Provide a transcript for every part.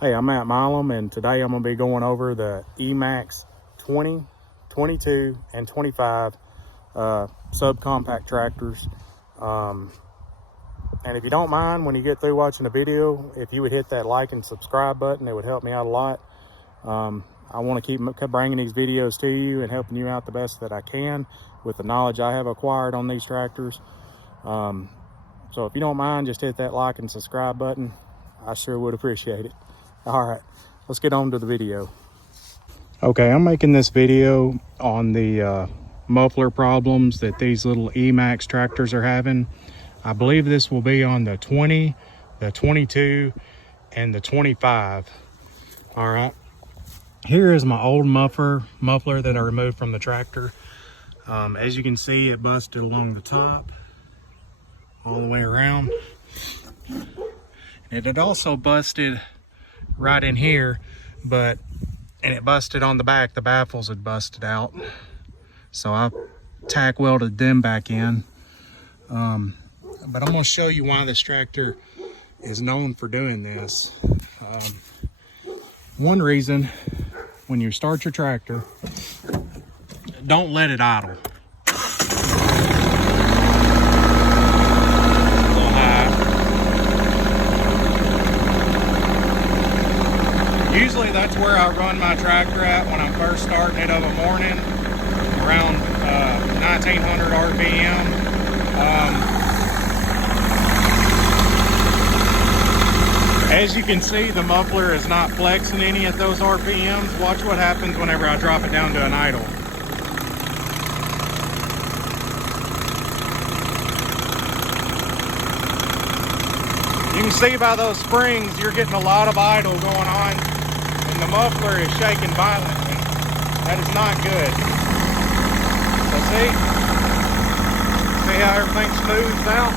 Hey, I'm Matt Milam, and today I'm going to be going over the eMax 20, 22, and 25 subcompact tractors. And if you don't mind, when you get through watching the video, if you would hit that like and subscribe button, it would help me out a lot. I want to keep bringing these videos to you and helping you out the best that I can with the knowledge I have acquired on these tractors. So if you don't mind, just hit that like and subscribe button. I sure would appreciate it. All right, let's get on to the video. Okay, I'm making this video on the muffler problems that these little eMax tractors are having. I believe this will be on the 20, the 22, and the 25. All right, here is my old muffler that I removed from the tractor. As you can see, it busted along the top all the way around. And it also busted right in here, and it busted on the back. The baffles had busted out, so I tack welded them back in. But I'm going to show you why this tractor is known for doing this. One reason, when you start your tractor, don't let it idle. Usually that's where I run my tractor at when I'm first starting it of a morning, around 1900 RPM. As you can see, the muffler is not flexing any at those RPMs. Watch what happens whenever I drop it down to an idle. You can see by those springs, you're getting a lot of idle going on, and the muffler is shaking violently. That is not good. So see how everything smooths out?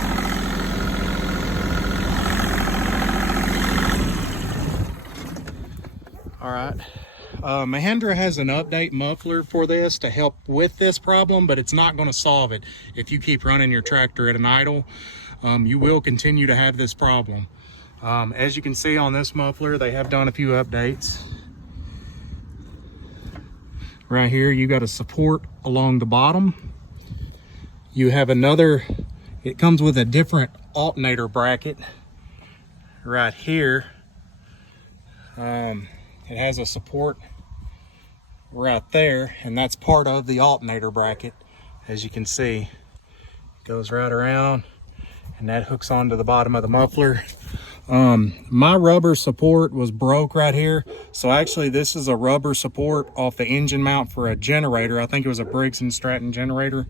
All right. Mahindra has an update muffler for this to help with this problem, but it's not going to solve it. If you keep running your tractor at an idle, you will continue to have this problem. As you can see on this muffler, they have done a few updates. Right here, you got a support along the bottom. You have another, it comes with a different alternator bracket right here. It has a support right there, and that's part of the alternator bracket. As you can see, it goes right around, and that hooks onto the bottom of the muffler. My rubber support was broke right here, so actually this is a rubber support off the engine mount for a generator. I think it was a Briggs & Stratton generator.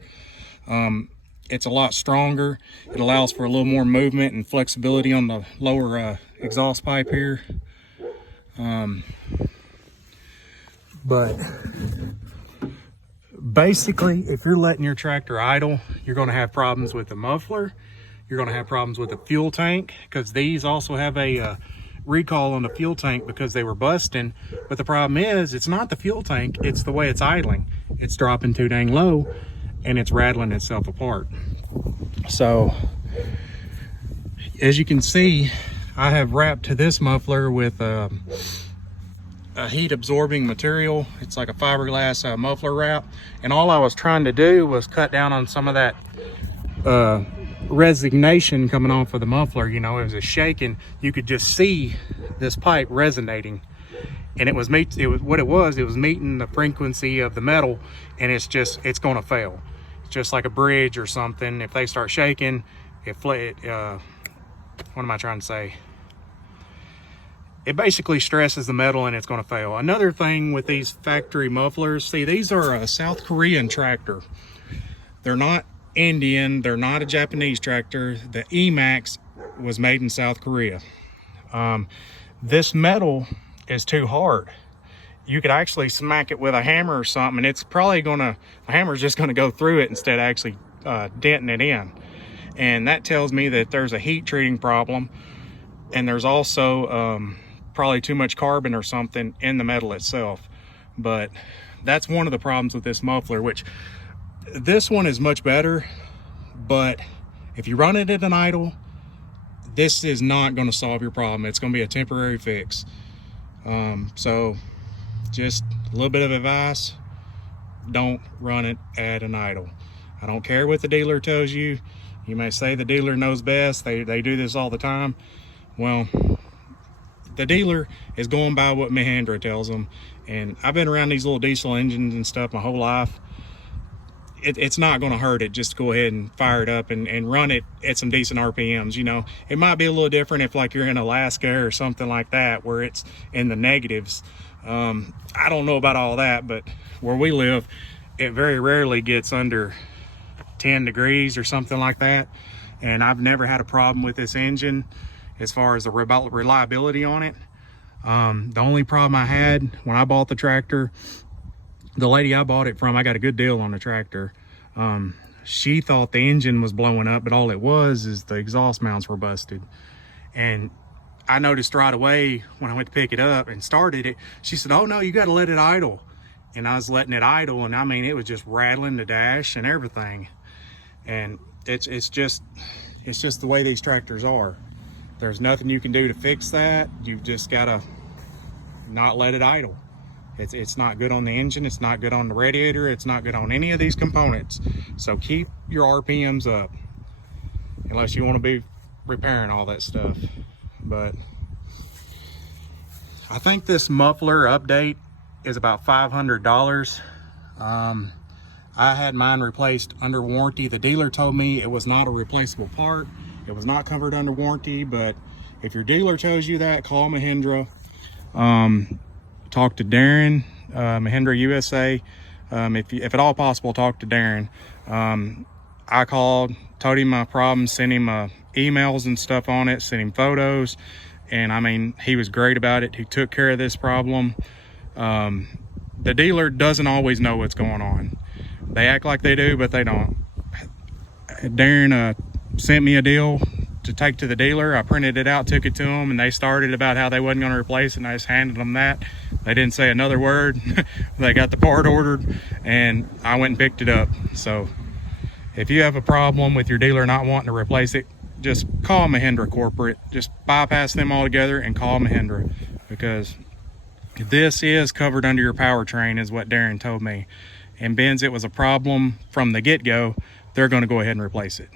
It's a lot stronger. It allows for a little more movement and flexibility on the lower exhaust pipe here. But basically, if you're letting your tractor idle, you're going to have problems with the muffler. You're going to have problems with the fuel tank, because these also have a recall on the fuel tank because they were busting. But the problem is, it's not the fuel tank, it's the way it's idling. It's dropping too dang low and it's rattling itself apart. So as you can see, I have wrapped this muffler with a heat absorbing material. It's like a fiberglass muffler wrap, and all I was trying to do was cut down on some of that resignation coming off of the muffler. You know, it was shaking. You could just see this pipe resonating, and it was meeting the frequency of the metal, and it's going to fail. It's just like a bridge or something. If they start shaking, what am I trying to say? It basically stresses the metal and it's going to fail. Another thing with these factory mufflers, see, these are a South Korean tractor. They're not Indian, they're not a Japanese tractor. The eMax was made in South Korea. This metal is too hard. You could actually smack it with a hammer or something, and it's probably the hammer's just gonna go through it instead of actually denting it in. And that tells me that there's a heat treating problem, and there's also probably too much carbon or something in the metal itself. But that's one of the problems with this muffler, which this one is much better, but if you run it at an idle, this is not going to solve your problem. It's going to be a temporary fix. So just a little bit of advice: don't run it at an idle. I don't care what the dealer tells you. You may say the dealer knows best. They do this all the time. Well, the dealer is going by what Mahindra tells them. And I've been around these little diesel engines and stuff my whole life. It's not going to hurt it just to go ahead and fire it up and run it at some decent RPMs. You know, it might be a little different if like you're in Alaska or something like that, where it's in the negatives. I don't know about all that, but where we live, it very rarely gets under 10 degrees or something like that. And I've never had a problem with this engine as far as the reliability on it. The only problem I had when I bought the tractor, the lady I bought it from, I got a good deal on the tractor. She thought the engine was blowing up, but all it was is the exhaust mounts were busted. And I noticed right away when I went to pick it up and started it, she said, "Oh no, you got to let it idle." And I was letting it idle, and I mean, it was just rattling the dash and everything. And it's just the way these tractors are. There's nothing you can do to fix that. You've just got to not let it idle. It's not good on the engine. It's not good on the radiator. It's not good on any of these components. So keep your RPMs up, unless you want to be repairing all that stuff. But I think this muffler update is about $500. I had mine replaced under warranty. The dealer told me it was not a replaceable part. It was not covered under warranty, but if your dealer tells you that, call Mahindra. Talk to Darren, Mahindra USA. If at all possible, talk to Darren. I called, told him my problem, sent him emails and stuff on it, sent him photos, and I mean, he was great about it. He took care of this problem. The dealer doesn't always know what's going on. They act like they do, but they don't. Darren sent me a deal to take to the dealer. I printed it out, took it to them, and they started about how they wasn't going to replace it, and I just handed them that. They didn't say another word. They got the part ordered, and I went and picked it up. So if you have a problem with your dealer not wanting to replace it, just call Mahindra corporate. Just bypass them altogether and call Mahindra, because this is covered under your powertrain, is what Darren told me. And Ben's, it was a problem from the get-go. They're going to go ahead and replace it.